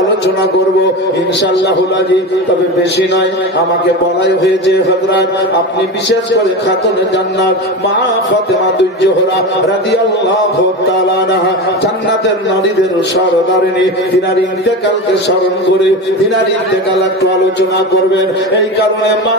আলোচনা করব ইনশাআল্লাহুল আজিজ। তবে বেশি নয়, আমাকে বলাই হয়েছে হযরত আপনি বিশেষ করে খাতুনে জান্নাত মা ফাতেমা জোহরা রাদিয়াল্লাহু তাআলা আনহা জান্নাতের নারীদের সরদারিনী, তিনার ইন্তেকালকে স্মরণ করে তিনার ইন্তেকাল একটু আলোচনা করবেন। এই কারণে মা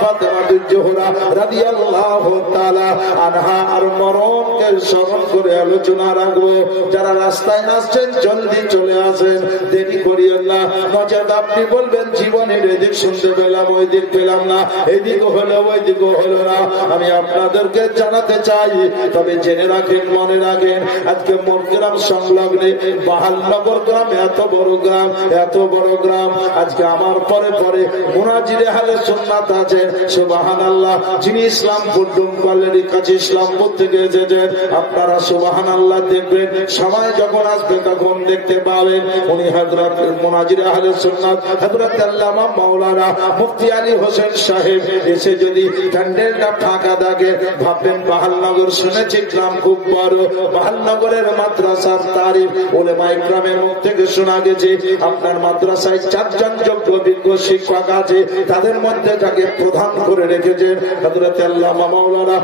ফাতেমা জোহরা রাদিয়াল্লাহু তাআলা আনহা আর মরণকে স্মরণ করে আলোচনা রাখবো। যারা রাস্তায় আসছেন জলদি চলে আসেন, দেরি করিয়েন না, নচেত আপনি বলবেন জীবনের এদিক শুনতে পেলাম ওই দিক পেলাম না, এদিকও হলো ওই দিকও হলো না। আমি আপনাদেরকে জানাতে চাই, তবে জেনে রাখেন, মনে রাখেন, আজকে মোরগ্রাম সংলগ্নে বাহালনগর গ্রাম, এত বড় গ্রাম, এত বড় গ্রাম, আজকে আমার পরে পরে মুনাজিরে আহলে সুন্নাত আছেন সুবহানাল্লাহ, যিনি ইসলামপুর ডুমকলের কাছে ইসলামপুর থেকে এসেছেন। আপনারা সুবহানাল্লাহ দেখবেন, সময় যখন আসবে তখন দেখতে পাবেন উনি হযরত মুনাজিরে আহলে সুন্নাত হযরত আল্লামা মাওলানা মুফতি আলী হোসেন সাহেব এসে যদি প্যান্ডেলটা ফাঁকা থাকে ভাববেন বাহালনগর শুনেছি গ্রাম খুব বড়, বাহালনগরের মাদ্রাসার তারিফ উলেমায়ে ইকরামের মুখ থেকে শোনা গেছে। আপনার মাদ্রাসায় 4 জন যোগ্য বিজ্ঞ শিক্ষক আছে, তাদের মধ্যে যাকে প্রধান করে রেখেছেন হযরত আল্লামা মাওলানা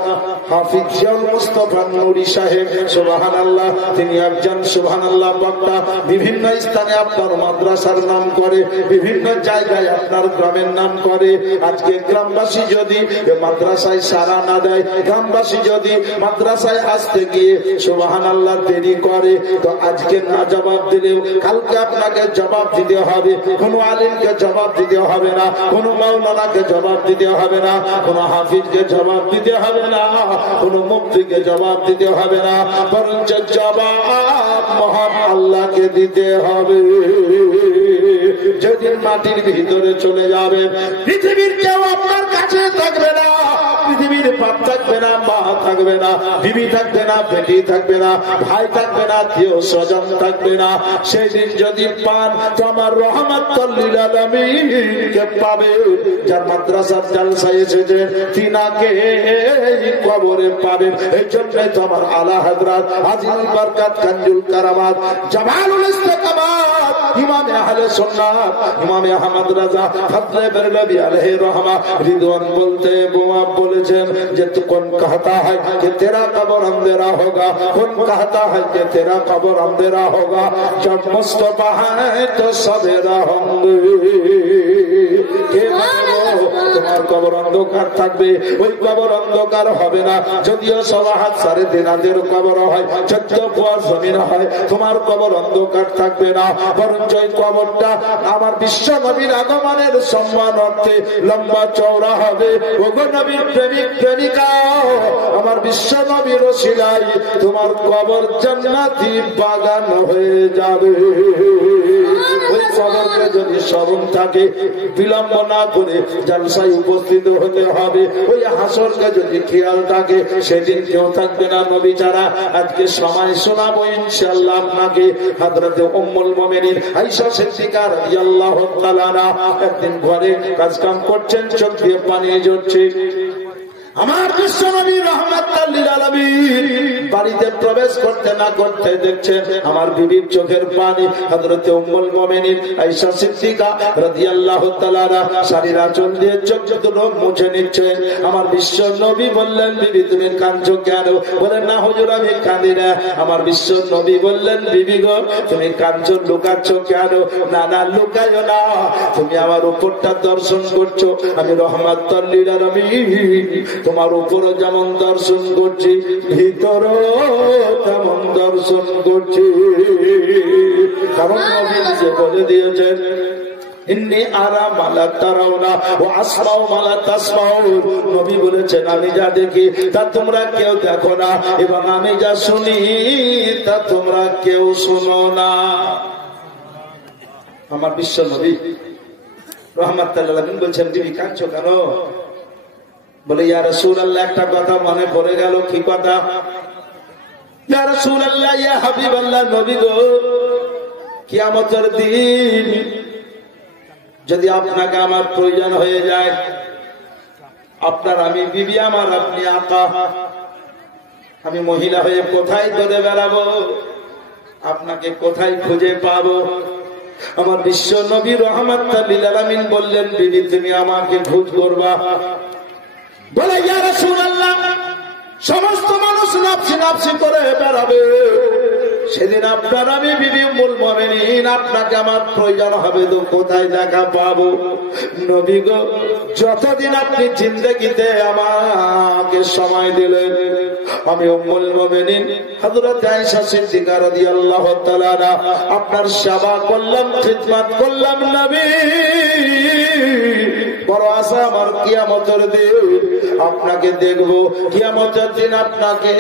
হাফিজ জিয়াউল মুস্তাফা নুরি সাহেব সুবহানাল্লাহ। তিনি একজন সুবহানাল্লাহ বক্তা, বিভিন্ন স্থানে আপনার মাদ্রাসার নাম করে, বিভিন্ন জায়গায় আপনার গ্রামের নাম করে। আজকে গ্রামবাসী যদি মাদ্রাসায় সাড়া না দেয়, গ্রামবাসী যদি মাদ্রাসায় আসতে গিয়ে সুবহানাল্লাহ দেরি করে, তো আজকে না জবাব দিলেও কালকে আপনাকে জবাব দিতে হবে। কোন আলিমকে জবাব দিতে হবে না, কোন মাওলানাকে জবাব দিতে হবে না, কোন হাফিজকে জবাব দিতে হবে না, কোন মুফতিকে জবাব দিতে হবে না, বরঞ্চ জবাব মহান আল্লাহকে দিতে হবে। যেদিন মাটির ভিতরে চলে যাবে, পৃথিবীর কেউ আপনার কাছে থাকবে না, পৃথিবীর বাপ থাকবে না, মা থাকবে না, বিবি থাকবে না, বেটি থাকবে না, ভাই থাকবে না, আত্মীয় স্বজন থাকবে না। সেই দিন যদি পান তো আমার রহমাতুল লিল আলামিনকে পাবে। যার মাদ্রাসার জালসায় এসেছে তিনাকে কবরে পাবেন। এই জন্যই তো আমার আলা হযরত আজিমুল বরকত কানজুল কারামাত জামালুল ইস্তেকামাত ইমামে আহলে সুন্নাত ইমামে আহমদ রাজা ফজলে বেরলভী আলাইহি রহমা রিদওয়ান বলতে বোয়া বলেছেন যে তু কোন कहता है कि तेरा कब्र अंधेरा होगा, कौन कहता है कि तेरा कब्र अंधेरा होगा, जब मुस्तफा है तो सवेरा होंगे। তোমার কবর অন্ধকার থাকবে, ওই কবর অন্ধকার হবে না। যদিও 3.5 কবর হয়, 14 ফুট জমিন হয়, তোমার কবর অন্ধকার থাকবে না, বরঞ্চ ওই কবরটা আমার বিশ্ব নবীর আগমনের সম্মান অর্থে লম্বা চওড়া হবে। ওগো নবীর প্রেমিক প্রেমিকা, আমার বিশ্ব নবীর ওসিলায় তোমার কবর জান্নাতি বাগান হয়ে যাবে। ওই কবরকে যদি স্মরণ থাকে, বিলম্ব না করে জালসায় উপস্থিত হতে হবে। ওই হাসরকে যদি খেয়াল থাকে, সেদিন কেউ থাকবে না নবী ছাড়া। আজকে সময় শোনাবো ইনশাআল্লাহ আপনাকে হযরত উম্মুল মুমিনিন আয়েশা সিদ্দিকা রাদিয়াল্লাহু তাআলা আনহা একদিন ঘরে কাজ কাম করছেন, চোখ দিয়ে পানি ঝরছে। আমার বিশ্ব নবী রাহমাতুল লিল আলামিন বাড়িতে প্রবেশ করতে না করতে দেখছেন আমার বিবির চোখের পানি। হযরত উম্মুল মুমিনিন আয়েশা সিদ্দিকা রাদিয়াল্লাহু তাআলা শাড়ির আঁচল দিয়ে চোখ দুটো মুছে নিচ্ছেন। আমার বিশ্ব নবী বললেন, বিবি তুমি কাঁদছো কেন? বলেন, না হুজুর আমি কাঁদি না। আমার বিশ্ব নবী বললেন, বিবি গো তুমি কাঁদছো, লুকাচ্ছ কেন? না না লুকায়ো না, তুমি আমার উপরটা দর্শন করছো, আমি রাহমাতুল লিল আলামিন তোমার উপরে যেমন দর্শন করছি, ভিতর তেমন দর্শন করছি। কারণ নবী নিজে বলে দিয়েছেন, ইন্নী আরা মালা তারাউনা ওয়া আসমাউ মালা তাসমাউন। নবী বলেছেন, আমি যা দেখি তা তোমরা কেউ দেখো না, এবং আমি যা শুনি তা তোমরা কেউ শুনো না। আমার বিশ্ব নবী রাহমাতুল লিল আলামিন বলছেন, বিবি কাঁদছো কেন? বলে, ইয়া রাসূলুল্লাহ একটা কথা মনে পড়ে গেল। কি কথা? ইয়া রাসূলুল্লাহ, ইয়া হাবিবাল্লাহ, নবী গো, কিয়ামতের দিন যদি আপনাকে আমার প্রয়োজন হয়ে যায়, আপনার আমি বিবি, আমার আপনি আকা, আমি মহিলা হয়ে কোথায় দৌড়ে বেড়াবো? আপনাকে কোথায় খুঁজে পাবো? আমার বিশ্ব নবী রাহমাতুল লিল আলামিন বললেন, বিবি তুমি আমাকে খোঁজ করবা? বলে, ইয়া রাসূলুল্লাহ, সমস্ত মানুষ নাফসি নাফসি করে বেড়াবে, সেদিন আপনার আমি বিবি উম্মুল মুমিনিন আপনাকে আমার প্রয়োজন হবে তো কোথায় দেখা পাবো? নবী গো, যতদিন আপনি জিন্দেগিতে আমাকে সময় দিলেন, আমি উম্মুল মুমিনিন হযরত আয়েশা সিদ্দিকা রাদিয়াল্লাহু তাআলা আপনার সেবা করলাম, খিদমত করলাম। নবী, বড় আশা আমার কিয়ামতের দিন আপনাকে দেখবো, কিয়ামতের দিন আপনাকে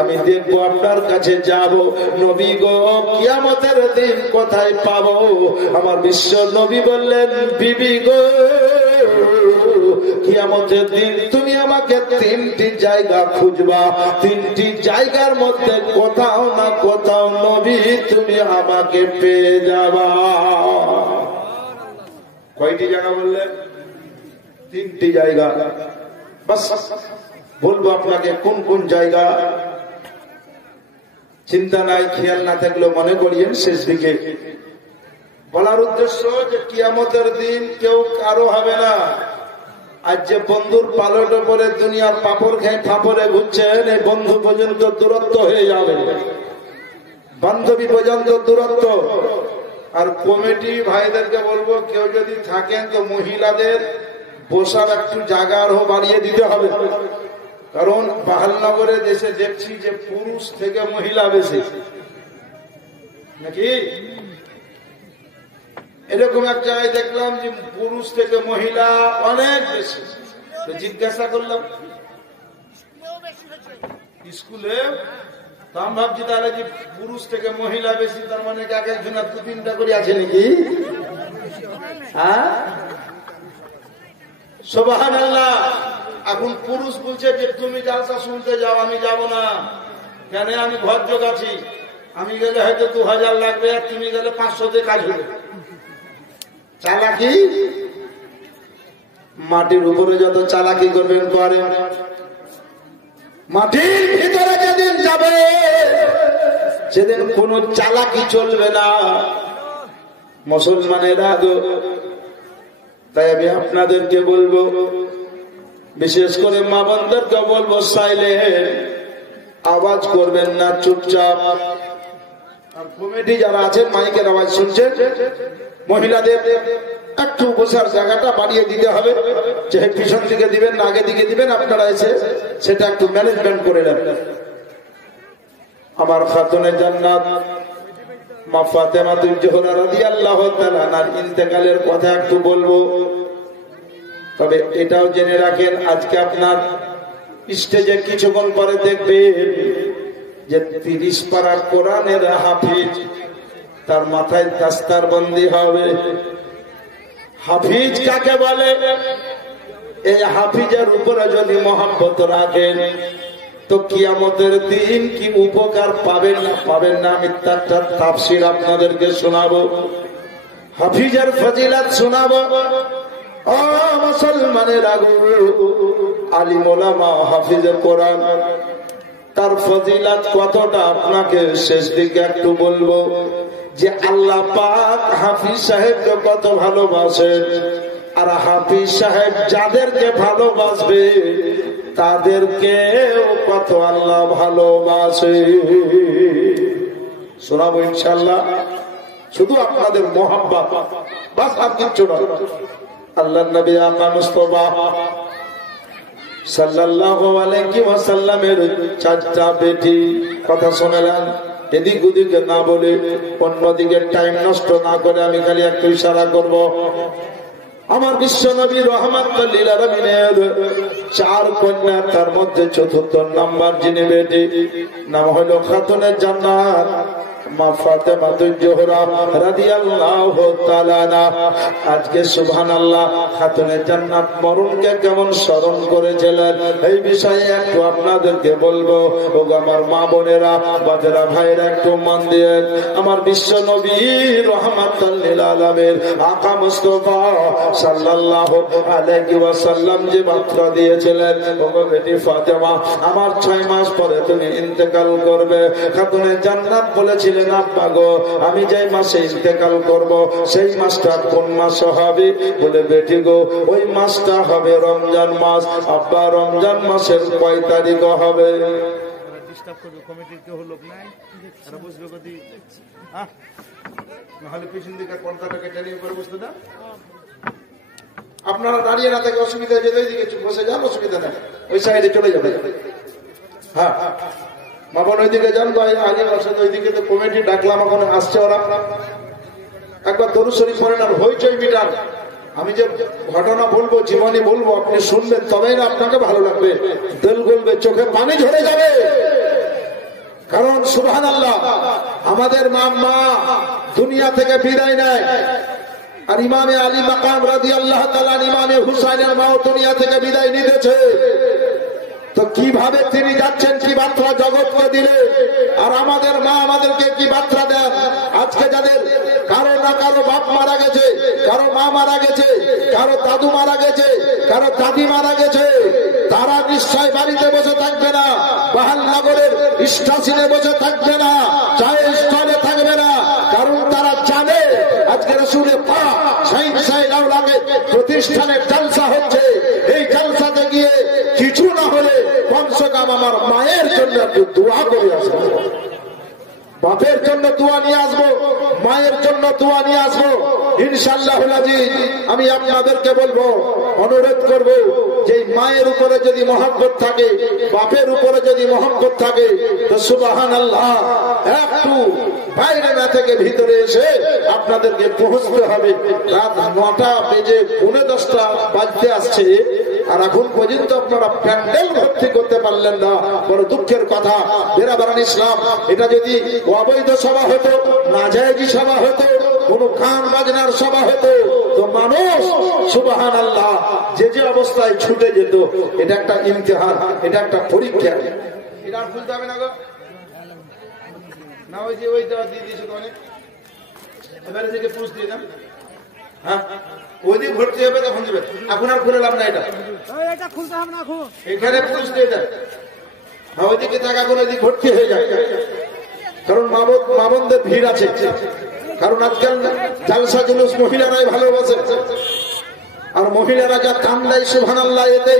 আমি দেখবো, আপনার কাছে যাব। নবী গো, কিয়ামতের দিন কোথায় পাবো? আমার বিশ্ব নবী বললেন, বিবি গো, কিয়ামতের দিন তুমি আমাকে তিনটি জায়গা খুঁজবা, তিনটি জায়গার মধ্যে কোথাও না কোথাও নবী তুমি আমাকে পেয়ে যাবা। কয়টি জায়গা বললেন? তিনটি জায়গা। বাস বলবো আপনাকে কোন কোন জায়গা, চিন্তা নাই, খেয়াল না থাকলেও মনে করিয়েন শেষ দিকে। বলার উদ্দেশ্য যে কিয়ামতের দিন কেউ কারো হবে না। আজ যে বন্ধুর পালট পরে দুনিয়ার পাপড় খেয়ে ফাপড়ে ঘুরছেন, এই বন্ধু পর্যন্ত দূরত্ব হয়ে যাবে, বান্ধবী পর্যন্ত দূরত্ব। আর কমিটি ভাইদেরকে বলবো, কেউ যদি থাকেন তো মহিলাদের বসার একটু জায়গা আরো বাড়িয়ে দিতে হবে, কারণ বাহালনগরে দেশে দেখছি যে পুরুষ থেকে মহিলা বেশি, নাকি? এরকম এক জায়গায় দেখলাম যে পুরুষ থেকে মহিলা অনেক বেশি। তো জিজ্ঞাসা করলাম স্কুলে, তো আমি ভাবছি তাহলে যে পুরুষ থেকে মহিলা বেশি, তার মানে এক একজনের দু তিনটা করে আছে নাকি? হ্যাঁ, সুবহানাল্লাহ। এখন পুরুষ বলছে যে তুমি জালসা শুনতে যাও, আমি যাব না। কেন? আমি ঘর যোগ আছি, আমি গেলে হয়তো 2000 লাগবে, আর তুমি গেলে 500 দিয়ে কাজ হবে। চালাকি, মাটির উপরে যত চালাকি করবেন করেন, মাটির ভিতরে যেদিন যাবে সেদিন কোন চালাকি চলবে না। মুসলমানেরা, তাই আমি আপনাদেরকে বলবো, বিশেষ করে মা বোনদেরকে বলবো, সাইলেন্ট, আওয়াজ করবেন না, চুপচাপ। আর কমিটি যারা আছেন মাইকের আওয়াজ শুনছেন, মহিলাদের একটু বসার জায়গাটা বাড়িয়ে দিতে হবে। যে পিছন দিকে দিবেন না আগে দিকে দিবেন, আপনারা এসে সেটা একটু ম্যানেজমেন্ট করে নেন। আমার খাতুনে জান্নাত মা ফাতেমা জোহরা রাদিয়াল্লাহু তাআলা আনহার ইন্তেকালের কথা একটু বলবো। তবে এটাও জেনে রাখেন, আজকে আপনার স্টেজে কিছুক্ষণ পরে দেখবেন যে 30 পারা কোরআনের হাফিজ, তার মাথায় দাস্তার বন্দী হবে। হাফিজ কাকে বলে? এই হাফিজের উপরে যদি মহব্বত রাখেন তো কিয়ামতের দিন কি উপকার পাবেন না পাবেন না, আমি তার তাফসীর আপনাদেরকে শোনাবো, হাফিজের ফজিলত শোনাবো। ও মুসলমানের আগু, আলিম ওলামা হাফিজে কোরআন, তার ফজিলত কতটা আপনাকে শেষ দিকে একটু বলবো। যে আল্লাহ পাক হাফিজ সাহেবকে কত ভালোবাসেন, আর হাফিজ সাহেব যাদেরকে ভালোবাসবে তাদেরকে কত আল্লাহ ভালোবাসে। শোনাবো ইনশাআল্লাহ, শুধু আপনাদের মোহাব্বত, বাস আর কিচ্ছু না। আল্লাহ নবী আকা মুস্তাফা সাল্লাল্লাহু আলাইহি ওয়াসাল্লামের 4টা বেটি কথা শুনলেন। এদিক ওদিকে না বলে, অন্যদিকে টাইম নষ্ট না করে আমি খালি একটু ইশারা করব। আমার বিশ্ব নবী রাহমাতুল লিল আলামিনের 4 কন্যা, তার মধ্যে 4র্থ নাম্বার যিনি বেটি, নাম হলো খাতুনে জান্নাত মা ফাতেমা জোহরা রাদিয়াল্লাহু তাআলা আনহা। আজকে সুবহানাল্লাহ, খাতুনে জান্নাত মরণকে কেমন স্মরণ করেছিলেন এই বিষয়ে একটু আপনাদেরকে বলবো। ও আমার মা বোনেরা, বাজারা ভাইরা, একটু মন দিয়ে আমার বিশ্ব নবী রাহমাতুল লিল আলামিন আকা মুস্তাফা সাল্লাল্লাহু আলাইহি ওয়াসাল্লাম যে বার্তা দিয়েছিলেন, ও বেটি ফাতেমা, আমার 6 মাস পরে তুমি ইন্তেকাল করবে। খাতুনে জান্নাত বলেছিলেন, বলেছিলেন আব্বা গো আমি যে মাসে ইন্তেকাল করব সেই মাসটা কোন মাস হবে? বলে বেটি গো ওই মাসটা হবে রমজান মাস। আব্বা রমজান মাসের কয় তারিখ হবে? ডিস্টার্ব করবে কমিটির কেউ লোক নাই, এরা বুঝবে কদি নাহলে পিছন দিকে পর্দাটাকে টেনে করে বুঝতে না। আপনারা দাঁড়িয়ে না থেকে অসুবিধা যেতে দিকে বসে যান, অসুবিধা নেই, ওই সাইডে চলে যাবে। হ্যাঁ বাবা ওইদিকে যান ভাই, আগে বসে ওইদিকে তো কমিটি ডাকলাম, এখন আসছে ওরা। একবার দরুদ শরীফ পড়েন আর হইচই মিটান। আমি যে ঘটনা বলবো, জীবনী বলবো, আপনি শুনবেন তবেই না আপনাকে ভালো লাগবে, দিল গলবে, চোখে পানি ঝরে যাবে। কারণ সুবহানাল্লাহ আমাদের মা দুনিয়া থেকে বিদায় নেয়, আর ইমামে আলী মাকাম রাদিয়াল্লাহু তাআলা ইমামে হুসাইনের মাও দুনিয়া থেকে বিদায় নিতেছে। তো কিভাবে তিনি যাচ্ছেন, কি বার্তা জগৎকে দিলে, আর আমাদের মা আমাদেরকে কি বার্তা দেন? আজকে যাদের কারো না কারো বাপ মারা গেছে, কারো মা মারা গেছে, কারো দাদু মারা গেছে, কারো দাদি মারা গেছে, তারা নিশ্চয় বাড়িতে বসে থাকবে না, বাহালনগরের স্টেশনে বসে থাকবে না, চায়ের স্টলে থাকবে না। কারণ তারা জানে আজকে রাসূলের পাক সাইয়েদ আওলাদে প্রতিষ্ঠানের জলসা হচ্ছে। এই জলসাতে গিয়ে কিছু না হলে কমসে কম আমার মায়ের জন্য একটু দোয়া করে আসবো, বাপের জন্য দোয়া নিয়ে আসবো, মায়ের জন্য দোয়া নিয়ে আসবো ইনশাআল্লাহ। আমি আপনাদেরকে বলবো, অনুরোধ করবো যে মায়ের উপরে যদি মহব্বত থাকে, বাপের উপরে যদি মহব্বত থাকে, তো সুবহানাল্লাহ একটু বাইরে না থেকে ভিতরে এসে আপনাদেরকে পৌঁছতে হবে। রাত 9টা বেজে 9:10 বাজতে আসছে, আর এখন পর্যন্ত আপনারা প্যান্ডেল ভর্তি করতে পারলেন না, বড় দুঃখের কথা। বেরাবারান ইসলাম এটা যদি অবৈধ সভা হতো, নাজায়েজি সভা হতো, কোন গান বাজনার সভা হতো, তো মানুষ সুবহানাল্লাহ যে যে অবস্থায় ছুটে যেত। এটা একটা ইমতিহান, এটা একটা পরীক্ষা। এটা ভুলতে হবে না গো, না ওই যে ওই দিয়ে দিয়েছে তো অনেক, এবারে থেকে পুষ দিয়ে না, হ্যাঁ ওইদিক ভর্তি হবে তখন দেবে। এখন আর খুলে লাভ না, এটা খুলতে হবে না, এখানে পুষ দিয়ে দেয়, ওইদিকে টাকা করে ওইদিক ভর্তি হয়ে যায়। কারণ মা বোনদের ভিড় আছে, কারণ আজকাল জালসা জুলুস মহিলারাই ভালোবাসে, আর মহিলারা যা কাম দেয় সুবহানাল্লাহ, এতে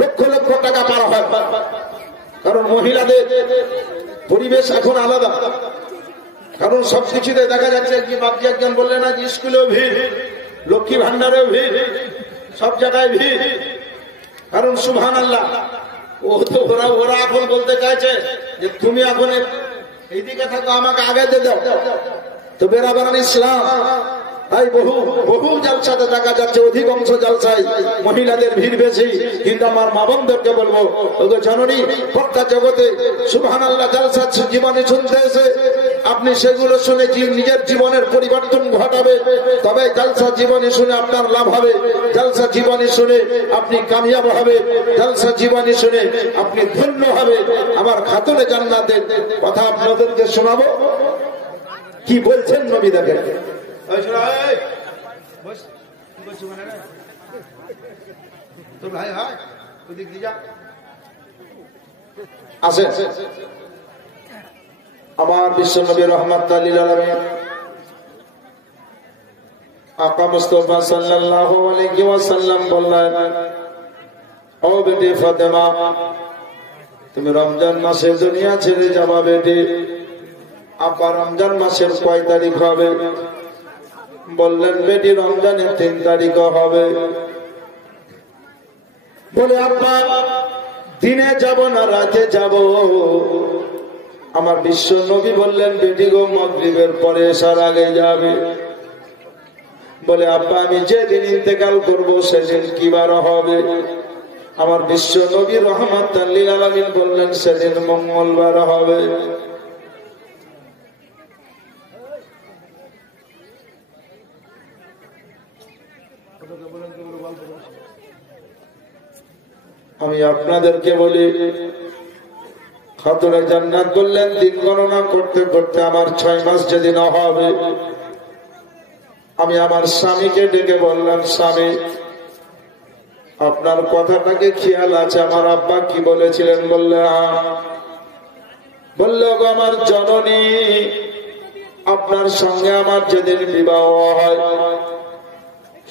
লক্ষ লক্ষ টাকা পার হয়। কারণ মহিলাদের পরিবেশ এখন আলাদা, কারণ সবকিছুতে দেখা যাচ্ছে কি বাপজি একজন বললেন না, স্কুলেও ভিড়, লক্ষ্মী ভান্ডারেও ভিড়, সব জায়গায় ভিড়। কারণ সুবহানাল্লাহ ও তো ওরা এখন বলতে চাইছে যে তুমি এখন এইদিকে থাকো, আমাকে আগে দিয়ে দাও। তো বেরাবারান ইসলাম তাই বহু জালসাতে দেখা যাচ্ছে, অধিকাংশ জালসায় মহিলাদের ভিড় বেশি। কিন্তু আমার মা বোনদেরকে বলবো, ওগো জননী, বক্তা জগতে সুবহানাল্লাহ জালসা জীবনে শুনতে এসে আপনি সেগুলো শুনে নিজের জীবনের পরিবর্তন ঘটাবে, তবে জালসা জীবনী শুনে আপনার লাভ হবে, জালসা জীবনী শুনে আপনি কামিয়াব হবে, জালসা জীবনী শুনে আপনি ধন্য হবে। আমার খাতুনে জান্নাতের কথা আপনাদেরকে শোনাবো, কি বলছেন নবী দেখেন। আমার বিশ্বনবী রাহমাতুল লিল আলামিন আকা মুস্তাফা সাল্লাল্লাহু আলাইহি ওয়াসাল্লাম বললেন, ও বেটি ফাতেমা, তুমি রমজান মাসে দুনিয়া ছেড়ে যাবা বেটি। আপা রমজান মাসের কয় তারিখ হবে? বললেন বেটি রমজানের 3 তারিখ হবে। বলে আব্বা দিনে যাব না রাতে যাব? আমার বিশ্ব নবী বললেন বেটি গো মাগরিবের পরে এশার আগে যাবে। বলে আব্বা আমি যেদিন ইন্তেকাল করব সেদিন কি বার হবে? আমার বিশ্ব নবী রাহমাতুল লিল আলামিন বললেন সেদিন মঙ্গলবার হবে। আমি আপনাদেরকে বলি, খাতুনে জান্নাত বললেন দিন গণনা করতে করতে আমার 6 মাস যদি না হবে, আমি আমার স্বামীকে ডেকে বললাম, স্বামী আপনার কথাটাকে খেয়াল আছে আমার আব্বা কি বলেছিলেন? বললে বলল, গো আমার জননী, আপনার সঙ্গে আমার যেদিন বিবাহ হয়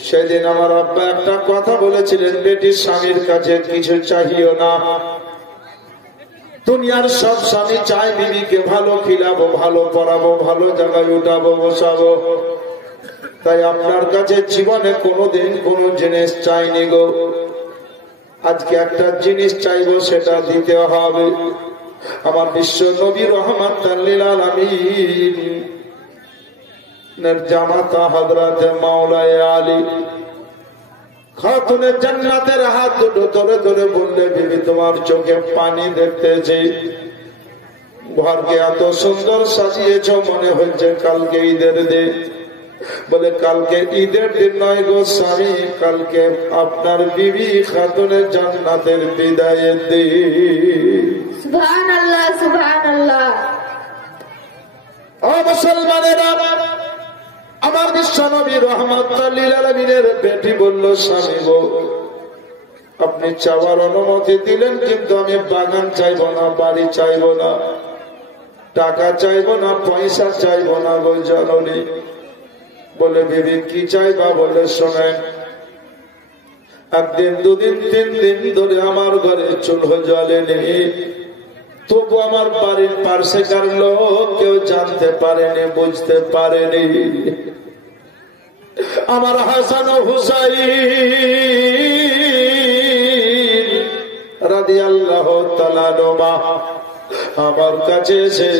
সেদিন আমার আব্বা একটা কথা বলেছিলেন, বেটির স্বামীর কাছে কিছু চাহিও না। দুনিয়ার সব স্বামী চায় বিবিকে ভালো খিলাবো, ভালো পড়াবো, ভালো জায়গায় উঠাবো, বসাবো। তাই আপনার কাছে জীবনে কোনোদিন কোনো জিনিস চাইনি গো। আজকে একটা জিনিস চাইবো, সেটা দিতে হবে। আমার বিশ্ব নবী রহমাতাল লিল আলামিন জামাতা হযরতে মাওলায়ে আলী খাতুনে জান্নাতের হাত দুটো ধরে ধরে বললে, বিবি তোমার চোখে পানি দেখতেছি, ঘরকে এত সুন্দর সাজিয়েছ, মনে হচ্ছে কালকে ঈদের দিন। বলে, কালকে ঈদের দিন নয় গো স্বামী, কালকে আপনার বিবি খাতুনে জান্নাতের বিদায়ের দিন। সুবহানাল্লাহ, সুবহানাল্লাহ। ও মুসলমানেরা, আমার বিশ্ব নবী রহমাতুল লিল আলামিনের বেটি বলল, স্বামী গো, আপনি চাওয়ার অনুমতি দিলেন, কিন্তু আমি বাগান চাইবো না, বাড়ি চাইবো না, টাকা চাইবো না, পয়সা চাইবো না গো জননী। বলে, বিবি কি চাইবা? বলে, শোনেন, একদিন দুদিন তিন দিন ধরে আমার ঘরে চুলো জ্বলেনি, তবু আমার বাড়ির পার্শ্বেকার লোক কেউ জানতে পারেনি, বুঝতে পারেনি। আমার হাসান ও হুসাইন রাদিয়াল্লাহু তাআলা আনহুমা আমার কাছে এসে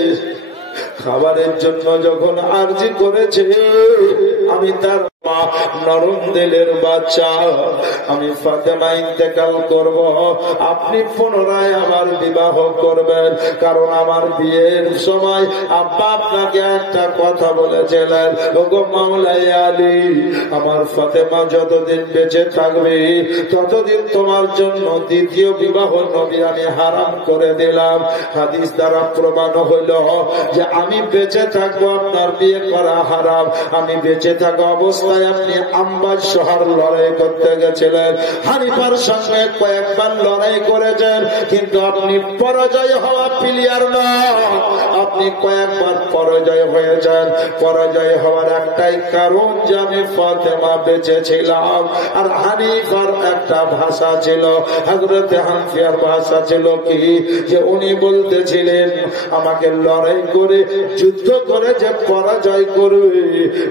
খাবারের জন্য যখন আরজি করেছে, আমি তার মা, নরম দিলের বাচ্চা, আমি ফাতেমা ইন্তেকাল করব, আপনি পুনরায় আমার বিবাহ করবেন। কারণ আমার বিয়ের সময় আব্বা আপনাকে একটা কথা বলেছিলেন, ওগো মাওলায়ে আলী, আমার ফাতেমা যতদিন বেঁচে থাকবে ততদিন তোমার জন্য দ্বিতীয় বিবাহ নবী আমি হারাম করে দিলাম। হাদিস দ্বারা প্রমাণ হইল যে আমি বেঁচে থাকবো, আপনার বিয়ে করা হারাম। আমি বেঁচে থাকা অবস্থায় আপনি আম্বাজ শহর লড়াই করতে গেছিলেন, হানিফার সঙ্গে কয়েকবার লড়াই করেছেন, কিন্তু আপনি পরাজয় হওয়া প্লেয়ার নয়, আপনি কয়েকবার পরাজয় হয়েছেন। পরাজয় হওয়ার একটাই কারণ যে আমি ফাতেমা বেঁচে ছিলাম। আর হানিফার একটা ভাষা ছিল, হযরতে হানফিয়ার ভাষা ছিল কি, যে উনি বলতেছিলেন আমাকে লড়াই করে যুদ্ধ করে যে পরাজয় করবে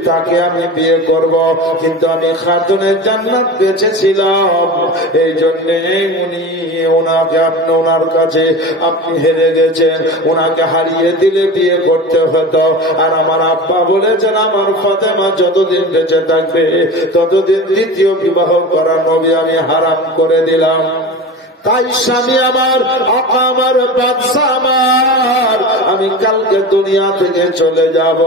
তাকে আমি বিয়ে করব, কিন্তু আমি খাতুনে জান্নাত বেঁচেছিলাম, এই জন্য উনি ওনাকে আপনি ওনার কাছে আপনি হেরে গেছেন, ওনাকে হারিয়ে দিলে বিয়ে করতে হতো। আর আমার আব্বা বলেছেন আমার ফাতেমা যতদিন বেঁচে থাকবে ততদিন দ্বিতীয় বিবাহ করা নবী আমি হারাম করে দিলাম। তাই স্বামী আমার, আকা আমার, বাদশা আমার, আমি কালকে দুনিয়া থেকে চলে যাব,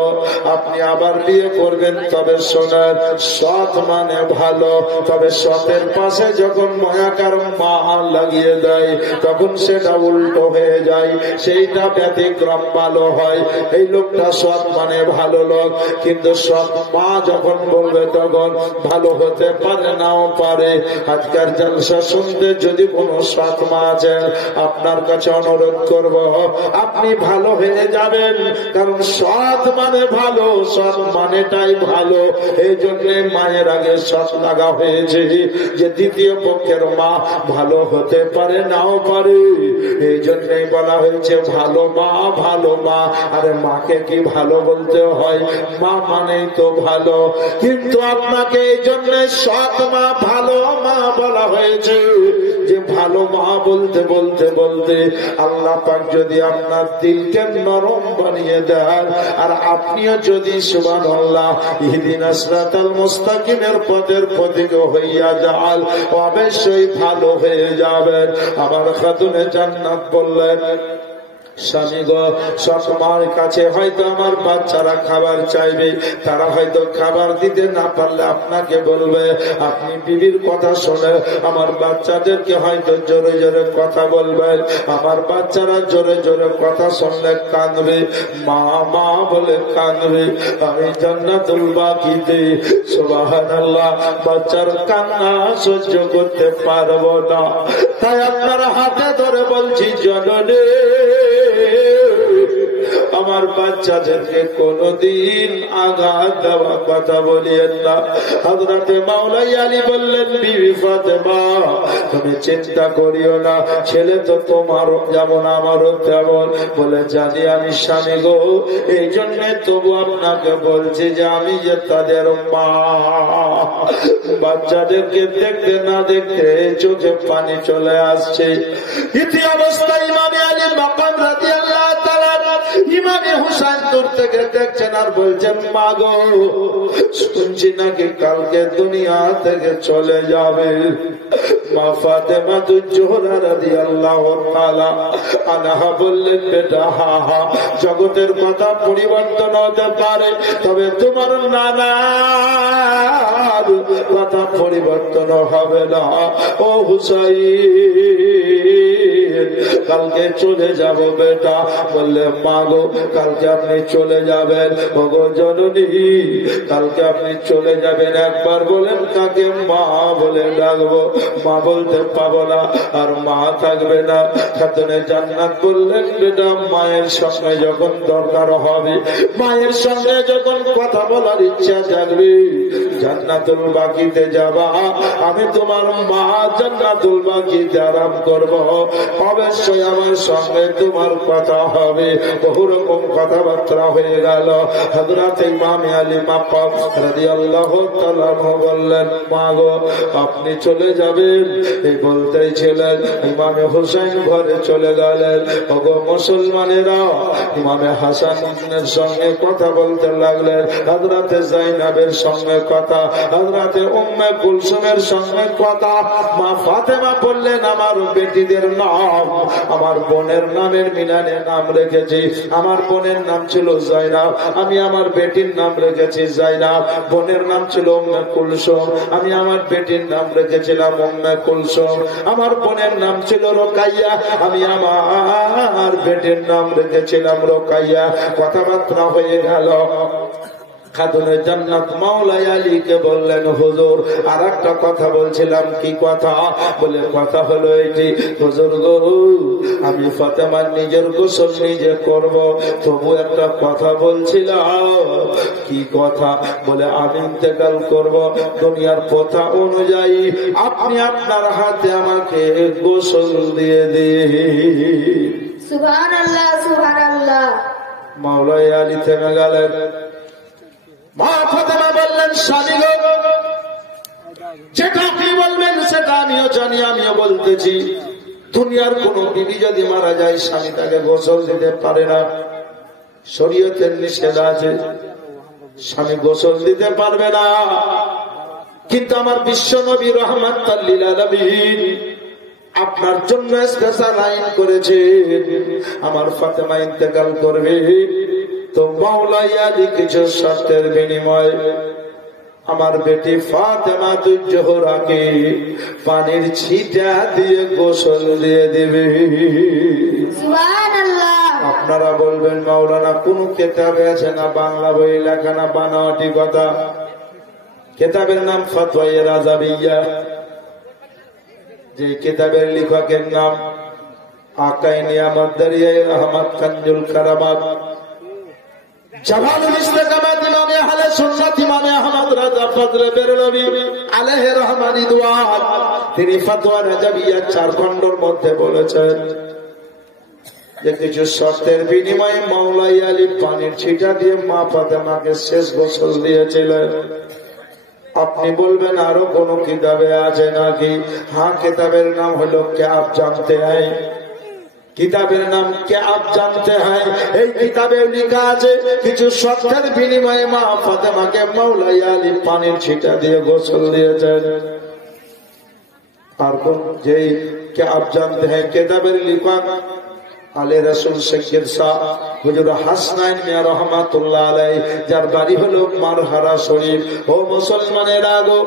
আপনি আবার বিয়ে করবেন। তবে শোনেন, সৎ মানে ভালো, তবে সতের পাশে যখন মায়াকার মা লাগিয়ে দেয় তখন সেটা উল্টো হয়ে যায়, সেইটা ব্যতিক্রম ভালো হয়। এই লোকটা সৎ মানে ভালো লোক, কিন্তু সৎ মা যখন বলবে তখন ভালো হতে পারে, নাও পারে। আজকের জলসা শুনতে যদি কোনো সৎ মা আছেন, আপনার কাছে অনুরোধ করব, আপনি ভালো হয়ে যাবেন, কারণ সৎ মানে ভালো, সৎ মানেটাই ভালো। এই জন্য মায়ের আগে সৎ লাগা হয়েছে, যে দ্বিতীয় পক্ষের মা ভালো হতে পারে, নাও পারে। এই জন্যই বলা হয়েছে ভালো মা, ভালো মা। আরে মাকে কি ভালো বলতে হয়? মা মানেই তো ভালো। কিন্তু আপনাকে এই জন্য সৎ মা, ভালো মা বলা হয়েছে, যে ভালো মা বলতে বলতে বলতে আল্লাহ পাক যদি আপনার দিলকে নরম বানিয়ে দেন, আর আপনিও যদি সুবহানাল্লাহ ইহদিনাস সিরাতাল মুস্তাকিমের পথের পথিক হইয়া যান, অবশ্যই ভালো হয়ে যাবেন। আমার খাতুনে জান্নাত বললেন, স্বামী গো, সব মার কাছে হয়তো আমার বাচ্চারা খাবার চাইবে, তারা হয়তো খাবার দিতে না পারলে আপনাকে বলবে। আপনি বিবির কথা শুনে আমার বাচ্চাদেরকে হয়তো জোরে জোরে কথা বলবেন, আমার বাচ্চারা জোরে জোরে কথা শুনলে কাঁদবে, মা মা বলে কাঁদবে। আমি জান্নাতুল বাকিতে সুবহানাল্লাহ বাচ্চার কান্না সহ্য করতে পারবো না। তাই আপনার হাতে ধরে বলছি, জননী আমার বাচ্চাদেরকে কোনদিন আঘাত দেওয়া কথা বলিয়েন না। হযরতে মাওলাই আলী বললেন, বিবি ফাতেমা তুমি চিন্তা করিও না, ছেলে তো তোমারও যেমন আমারও তেমন। বলে জানি আমি স্বামী গো, এই জন্য তবু আপনাকে বলছি যে আমি যে তাদের মা। বাচ্চাদেরকে দেখতে না দেখতে চোখে পানি চলে আসছে। ইতি অবস্থায় ইমামে আলী মাকাম রাদিয়াল্লাহু তাআলা ইমামে হুসাইন দূর থেকে দেখছেন আর বলছেন, মা গো শুনছি নাকি কালকে দুনিয়া থেকে চলে যাবে। মা ফাতেমা জোহরা রাদিয়াল্লাহু তাআলা আনহা বললেন, বেটা হা হা, জগতের কথা পরিবর্তন হতে পারে, তবে তোমার নানার কথা পরিবর্তন হবে না। ও হুসাইন কালকে চলে যাব বেটা। বললে, মা গো কালকে আপনি চলে যাবেন? ও গো জননী কালকে আপনি চলে যাবেন, একবার বলেন কাকে মা বলে ডাকবো? মা বলতে পাবো না, আর মা থাকবে না। খাতুনে জান্নাত বললেন, বেটা মায়ের সঙ্গে যখন দরকার হবে, মায়ের সঙ্গে যখন কথা বলার ইচ্ছা জাগবে, জান্নাতুল বাকিতে যাবা, আমি তোমার মা জান্নাতুল বাকিতে আরাম করবো, অবশ্যই আমার সঙ্গে তোমার কথা হবে। বহু রকম কথাবার্তা হয়ে গেল। হযরত ইমামে আলী মাকাম রাদিয়াল্লাহু তাআলা বললেন, মা গো আপনি চলে যাবেন। এই বলতেই ছিলেন ইমামে হুসাইন ঘরে চলে গেলেন। ওগো মুসলমানেরা, ইমামে হাসানের সঙ্গে কথা বলতে লাগলেন, হযরতে যায়েনাবের সঙ্গে কথা, হযরতে উম্মে কুলসুমের সঙ্গে কথা। মা ফাতেমা বললেন, আমার বেটিদের নাম আমার বোনের নামের মিলানে নাম রেখেছি। আমার বোনের নাম ছিল যায়েনাব, আমি আমার বেটির নাম রেখেছি যায়েনাব। বোনের নাম ছিল উম্মে কুলসুম, আমি আমার বেটির নাম রেখেছিলাম উম্মে কুলসুম। আমার বোনের নাম ছিল রোকাইয়া, আমি আমার বেটির নাম রেখেছিলাম রোকাইয়া। কথাবার্তা হয়ে গেল। খাতুনে জান্নাত মাওলাই আলীকে বললেন, হুজুর আর একটা কথা বলছিলাম। কি কথা? বলে কথা হলো এটি, হুজুর গো আমি ফাতেমার নিজের গোসল নিজে করব, তবু একটা কথা বলছিলাম। কি কথা? বলে আমি ইন্তেকাল করব, দুনিয়ার প্রথা অনুযায়ী আপনি আপনার হাতে আমাকে গোসল দিয়ে দিন। সুবহানাল্লাহ সুবহানাল্লাহ। মাওলাই আলী থেমে গেলেন। মা ফাতেমা বললেন, স্বামী গো যেটা আপনি বলবেন সেটা আমিও জানি, আমিও বলতেছি। দুনিয়ার কোন বিবি যদি মারা যায়, স্বামী তাকে গোসল দিতে পারে না, শরীয়তের নিষেধ আছে, স্বামী গোসল দিতে পারবে না। কিন্তু আমার বিশ্ব নবী রাহমাতাল লিল আলামিন আপনার জন্য স্পেশাল আইন করেছে। আমার ফাতেমা ইন্তেকাল করবে তো মাওলাই আলী কিছু শর্তের বিনিময় আমার বেটি ফাতেমা জোহরাকে পানির ছিটা দিয়ে গোসল দিয়ে দেবে। সুবহানাল্লাহ। আপনারা বলবেন, মাওলানা কোন কিতাবে আছে না বাংলা বই লেখা না বানাওয়াটি কথা? কিতাবের নাম ফতোয়া রাজাবিয়া, যে কিতাবের লেখকের নাম আকায়ে নিয়ামত দরিয়ায়ে রহমত কানজুল কারামাত জামালুল ইস্তেকামাত ইমামে আহলে সুন্নাত ইমামে আহমদ রাজা ফজলে বেরলভী আলাইহি রহমান রিদওয়ান, তিনি ফতোয়া রাজাবিয়া 4 খণ্ডের মধ্যে বলেছেন যে কিছু শর্তের বিনিময়ে মাওলাই আলী পানির ছিটা দিয়ে মা ফাতেমাকে শেষ গোসল দিয়েছিলেন। আপনি বলবেন আরো কোন কিতাবে আছে নাকি? হ্যাঁ, কিতাবের নাম হলো কে আপ জানতে হ্যায়। কিতাবের নাম কে আপ জানতে হয়। এই কিতাবে লেখা আছে কিছু শর্তের বিনিময়ে মা ফাতেমাকে মাওলাই আলী পানির ছিটা দিয়ে গোসল দিয়েছেন। আর কোন যেই কে আপ জানতে হয় কিতাবের লেখক আলে রাসূল সৈয়দ শাহ হুজুর হাসনাইন মিয়া রহমাতুল্লাহ আলাইহি, যার বাড়ি হলো মারহারা শরীফ। ও মুসলমানেরা গো,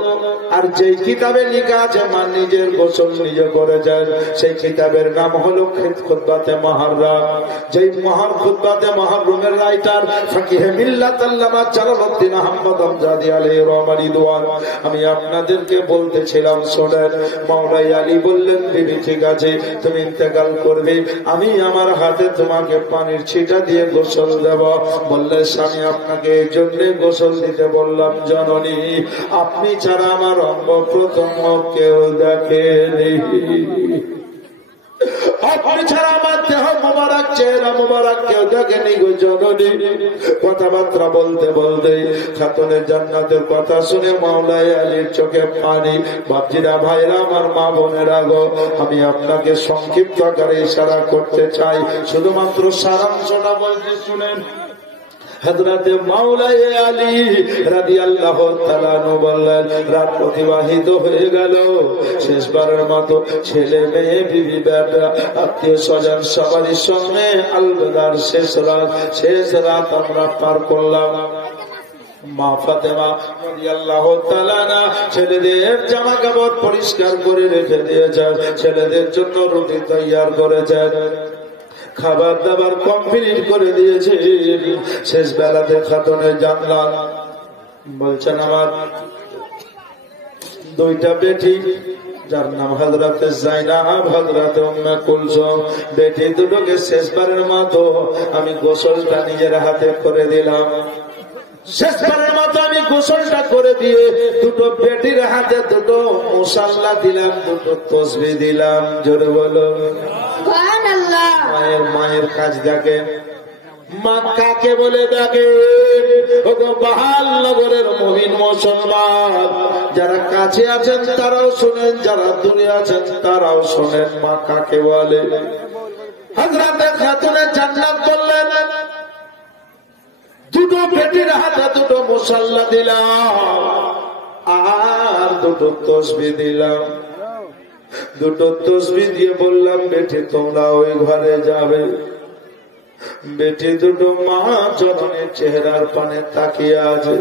আর যেই কিতাবে লেখা আছে মা নিজের গোসল নিজে করেছেন, সেই কিতাবের নাম হলো খুতবাতে মুহাররম। যেই মহান খুতবাতে মুহাররমের রাইটার ফকিহে মিল্লাত আল্লামা জালালউদ্দিন আহমদ আমজাদি আলাইহি রিদওয়ান। আমি আপনাদেরকে বলতেছিলাম শোনেন, মাওলাই আলী বললেন, বিবি ঠিক আছে তুমি ইন্তেকাল করবে, আমি আমার হাতে তোমাকে পানির ছিটা দিয়ে গোসল দেব। বললে স্বামী আপনাকে এই জন্য গোসল দিতে বললাম জননী, আপনি ছাড়া আমার অঙ্গ প্রত্যঙ্গ কেউ দেখেনি, আপনি ছাড়া আমার দেহ মোবারক চেহারা মোবারক কেউ দেখেনি গো জননী। কথাবার্তা বলতে বলতে খাতুনের জান্নাতের কথা শুনে মাওলায় আলীর চোখে পানি। বাপজিরা ভাইরা আমার মা বোনেরা গো, আমি আপনাকে সংক্ষিপ্ত আকারে ইশারা করতে চাই, শুধুমাত্র সারাংশটা বলতে শুনেন। হযরতে মাওলায় আলী রাদিয়াল্লাহু তাআলা আনহু বললেন, রাত অতিবাহিত হয়ে গেল, শেষবারের মতো ছেলে মেয়ে বিবি বেটা আত্মীয় স্বজন সবারই সঙ্গে আলবিদার শেষ রাত আমরা পার করলাম। মা ফাতেমা রাদিয়াল্লাহু তাআলা আনহা ছেলেদের জামা কাপড় পরিষ্কার করে রেখে দিয়েছেন, ছেলেদের জন্য রুটি তৈয়ার করেছেন, খাবার দাবার কমপ্লিট করে দিয়েছে। শেষ বেলাতে খাতুনে জানলাম, বলছেন আমার দুইটা বেটি, যার নাম হযরতে যায়নাব হযরতে উম্মে কুলসুম, বেটি দুটোকে শেষবারের মতো আমি গোসলটা নিজের হাতে করে দিলাম। শেষবারের মতো আমি গোসলটা করে দিয়ে দুটো বেটির হাতে দুটো মুসাল্লা দিলাম, দুটো তসবিহ দিলাম। জোরে বলো সুবহানাল্লাহ। মায়ের কাজ দেখেন, মা কাকে বলে দেখে? বাহাল নগরের মুমিন মুসলমান, যারা কাছে আছেন তারাও শোনেন, যারা দূরে আছেন তারাও শোনেন, মা কাকে বলে? হযরতে খাতুনে জান্নাত বললেন, দুটো বেটির হাতে দুটো মুসাল্লা দিলাম আর দুটো তসবিহ দিলাম। দুটো তসবিহ দিয়ে বললাম, বেটি তোমরা ওই ঘরে যাবে। বেটি দুটো মা জননীর চেহারার পানে তাকিয়ে আছে।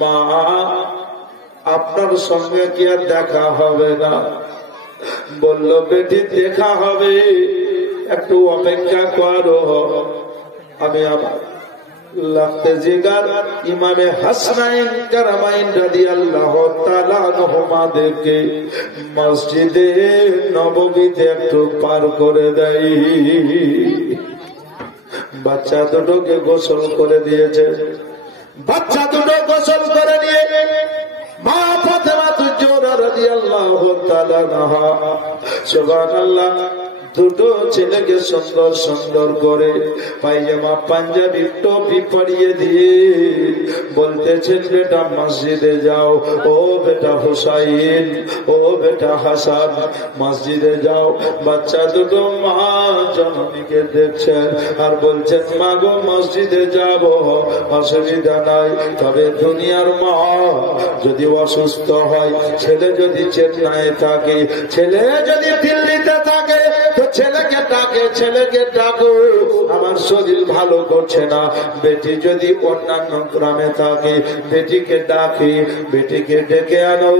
মা, আপনার সঙ্গে কি আর দেখা হবে না? বলল, বেটি দেখা হবে, একটু অপেক্ষা করো। আমি আমার লাগতে জিগার ইমামে হাসনাইন কারামাইন রাদিয়াল্লাহু তাআলা আনহুমাদেরকে মসজিদে নববীতে একটু পার করে দেয়। বাচ্চা দুটোকে গোসল করে দিয়েছে। বাচ্চা দুটো গোসল করে নিয়ে মা ফাতেমা তুজোরা রাদিয়াল্লাহু তাআলা আনহা সুবহানাল্লাহ দুটো ছেলেকে সুন্দর সুন্দর করে পায়জামা পাঞ্জাবি টুপি পরিয়ে দিয়ে বলতেছেন, বেটা মসজিদে যাও, ও বেটা হুসাইন, ও বেটা হাসান, মসজিদে যাও। বাচ্চা দুটো মা জননীকে দেখছেন আর বলছেন, মা গো মসজিদে যাব, অসুবিধা নাই, তবে দুনিয়ার মা যদি অসুস্থ হয়, ছেলে যদি চেন্নাইয়ে থাকে, ছেলে যদি দিল্লিতে থাকে, ছেলেকে ডাকে, ছেলেকে ডাকো, আমার শরীর ভালো করছে না। বেটি যদি অন্যান্য গ্রামে থাকে, বেটিকে ডাকে, বেটিকে ডেকে আনো।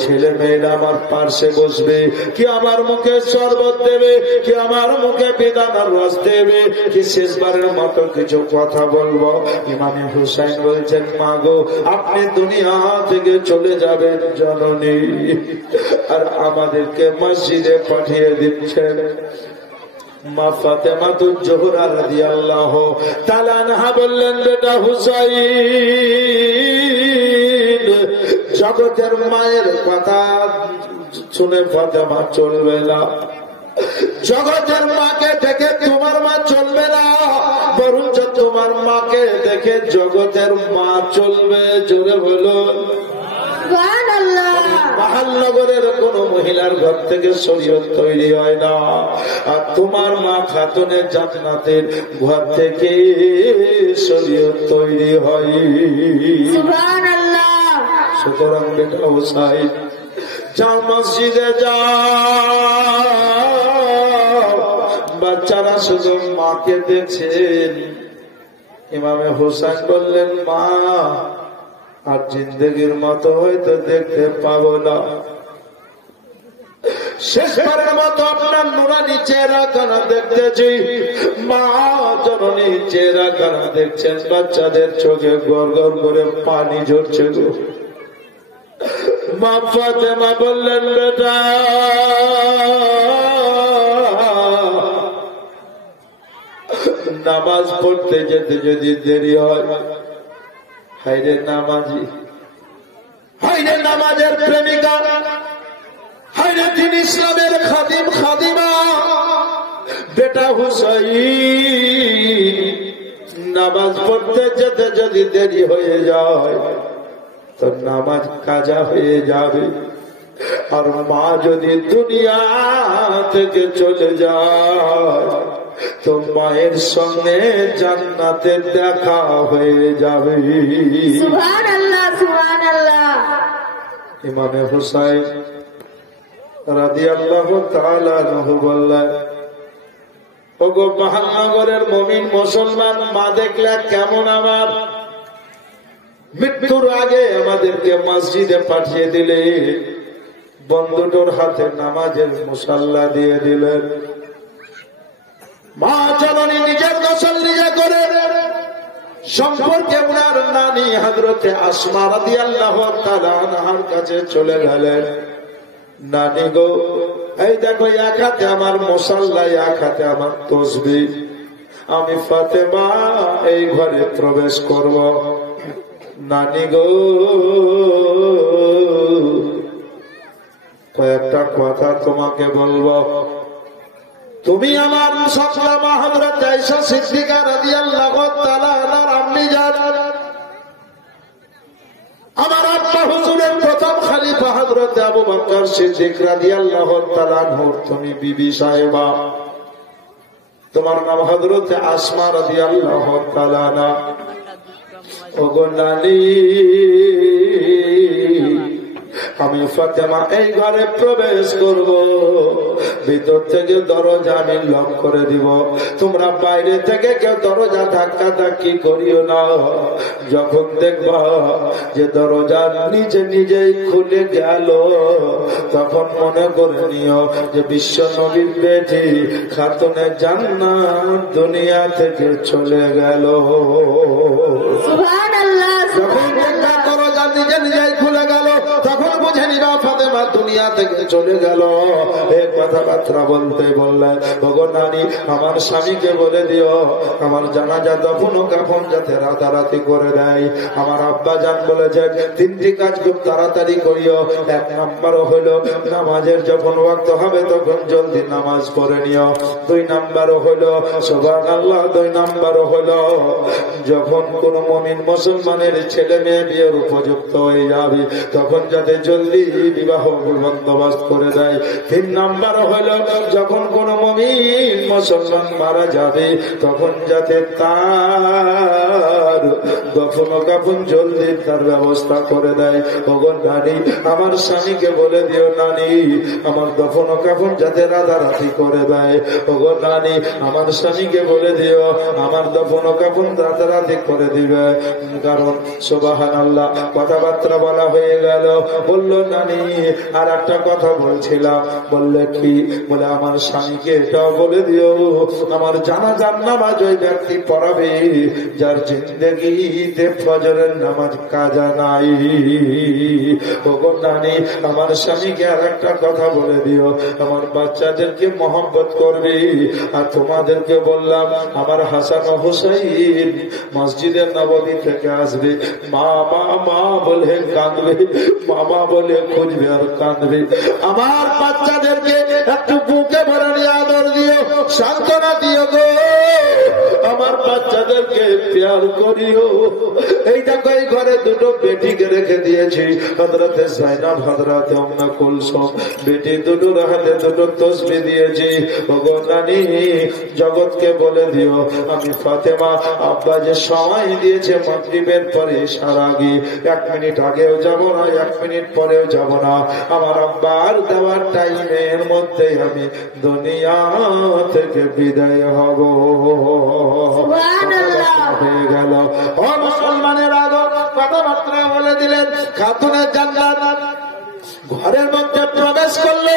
ছেলে মেয়েরা আমার পার্শ্বে বসবে, কি আমার মুখে শরবত দেবে, কি আমার মুখে বেদানার রস দেবে, কি শেষবারের মতো কিছু কথা বলবো। ইমামে হুসাইন বলছেন, মা গো আপনি দুনিয়া থেকে চলে যাবেন জননী, আর আমাদেরকে মসজিদে পাঠিয়ে দিচ্ছেন। মা ফাতেমা তুজোহরা রাদিয়াল্লাহু তাআলা আনহা বললেন, বেটা হুসাইন, জগতের মায়ের কথা শুনে ফাতেমা চলবে না, জগতের মাকে দেখে তোমার মা চলবে না, বরঞ্চ তোমার মাকে দেখে জগতের মা চলবে। জোরে বলো মহানগরের কোন মহিলার ঘর থেকে শরীয়ত তৈরি হয় না, আর তোমার মা খাতুনে জান্নাতের ঘর থেকে শরীয়ত তৈরি হয়। সুবহানাল্লাহ। সুতরাং বেটা হুসাইন, যাও মসজিদে যাও। বাচ্চারা শুধু মাকে দেখছেন। ইমামে হুসাইন বললেন, মা আর জিন্দগির মতো হয়তো দেখতে পাবো না, শেষবারের মতো আপনার নুরানি চেহারা খানা দেখতেছি। মা জননী চেহারা খানা দেখছেন, বাচ্চাদের চোখে গড় গড় করে পানি ঝরছে গো। মা ফাতেমা বললেন, বেটা নামাজ পড়তে যেতে যদি দেরি হয়, হায়রে নামাজি, হায়রে নামাজের প্রেমিকা, হায়রে দিন ইসলামের খাদিম খাদিমা, বেটা হুসাইন, নামাজ পড়তে যেতে যদি দেরি হয়ে যায় তো নামাজ কাজা হয়ে যাবে। আর মা যদি দুনিয়া থেকে চলে যায় তো মায়ের সঙ্গে জান্নাতে দেখা হয়ে যাবে। সুবহানাল্লাহ, সুবহানাল্লাহ। ইমামে হুসাইন রাদিয়াল্লাহু তাআলা আনহু বললেন, ওগো মহানগরের মুমিন মুসলমান মা, দেখলে কেমন আমার মৃত্যুর আগে আমাদেরকে মসজিদে পাঠিয়ে দিলে, বন্ধুটোর হাতে নামাজের মুসাল্লা দিয়ে দিলেন। মা জননী নিজের গোসল নিজে করে সম্পর্কে ওনার নানি হযরতে আসমা রাদিয়াল্লাহু তাআলা আনহার কাছে চলে গেলেন। নানি গো, এই দেখো এক হাতে আমার মুসাল্লা, এক হাতে আমার তাসবিহ, আমি ফাতেমা এই ঘরে প্রবেশ করব। নানি গো, কয়েকটা কথা তোমাকে বলবো। তুমি আমার মুসাল্লা মা হযরত আয়েশা সিদ্দিকা রাদিয়াল্লাহু তাআলা আনহার আম্মি জান, আমার আব্বা হুজুরের প্রথম খলিফা হযরত আবু বকর সিদ্দিক রাদিয়াল্লাহু তাআলা আনহুর তুমি বিবি সাহেবা, তোমার নাম হযরত আসমা রাদিয়াল্লাহু তাআলা আনহা। ওগো নানি, আমি ফাতেমা এই ঘরে প্রবেশ করব, ভিতর থেকে দরজা আমি লক করে দিব, তোমরা বাইরে থেকে কেউ দরজা ধাক্কা ধাক্কি করিও না। যখন দেখবা যে দরজা নিজে নিজেই খুলে গেল, তখন মনে করে নিও যে বিশ্ব নবীর বেটি খাতুনে জান্নাত দুনিয়া থেকে চলে গেল। সুবহানাল্লাহ, যখন দেখবা দরজা নিজে নিজেই খুলে গেল, তখন বুঝে নিবা ফাতেমা দুনিয়া থেকে চলে গেল। এই কথাবার্তা বলতে বললেন, ওগো নানি, আমার স্বামীকে বলে দিও আমার জানাজা দফন ও কাফন যাতে রাতারাতি করে দেয়। আমার আব্বা জান বলেছেন তিনটি কাজ খুব তাড়াতাড়ি করিও। এক নাম্বার হলো নামাজের যখন ওয়াক্ত হবে তখন জলদি নামাজ পড়ে নিও। দুই নাম্বার হলো সুবহানাল্লাহ, দুই নাম্বার হলো যখন কোন মুমিন মুসলমানের ছেলে মেয়ে বিয়ের উপযুক্ত হয়ে যাবে তখন যাতে জলদি বিবাহ বন্দোবস্ত করে দেয়। তিন নাম্বার হলো যখন কোন মুমিন মুসলমান মারা যাবে তখন যাতে তার দফন কাফন জলদি তার ব্যবস্থা করে দেয়। ওগো নানি, আমার স্বামীকে বলে দিও নানি আমার দফন কাফন যাতে রাতারাতি করে দেয়। ওগো নানি, আমার স্বামীকে বলে দিও আমার দফন কাফন রাতারাতি করে দিবে। কারণ সুবহানাল্লাহ, কথাবার্তা বলা হয়ে গেল। বললো নানি আর একটা কথা বলছিলাম। বললে কি? বলে আমার স্বামীকে এটাও বলে দিও আমার জানাজার নামাজ ওই ব্যক্তি পড়াবে যার জিন্দেগিতে ফজরের নামাজ কাজা নাই। ওগো নানি, আমার স্বামীকে আর একটা কথা বলে দিও আমার বাচ্চাদেরকে মহব্বত করবে। আর তোমাদেরকে বললাম আমার হাসান ও হুসাইন মসজিদের নববী থেকে আসবে, মা মা মা বলে কাঁদবে, মামা বলে খুঁজবে আর কাঁদবে। আমার বাচ্চাদেরকে একটু বুকে ভরে নিয়ে আদর দিও, সান্ত্বনা দিও গো, আমার বাচ্চাদেরকে প্যার করিও। এই দেখো এই ঘরে দুটো বেটিকে রেখে দিয়েছি, হযরতে যায়েনব, হযরতে উম্মে কুলসুম। বেটি দুটোর হাতে দুটো তাসবিহ দিয়েছি। ওগো নানি, জগৎকে বলে দিও আমি ফাতেমা আব্বা যে সময় দিয়েছে মাগরিবের পরে ইশার আগে 1 মিনিট আগেও যাব না, 1 মিনিট পরেও যাব না, আমার আব্বার দেওয়ার টাইমের মধ্যে আমি দুনিয়া থেকে বিদায় হব। হয়ে গেল। ও মুসলমানের আগো কথাবার্তা বলে দিলেন। খাতুনে জান্নাত ঘরের মধ্যে প্রবেশ করলে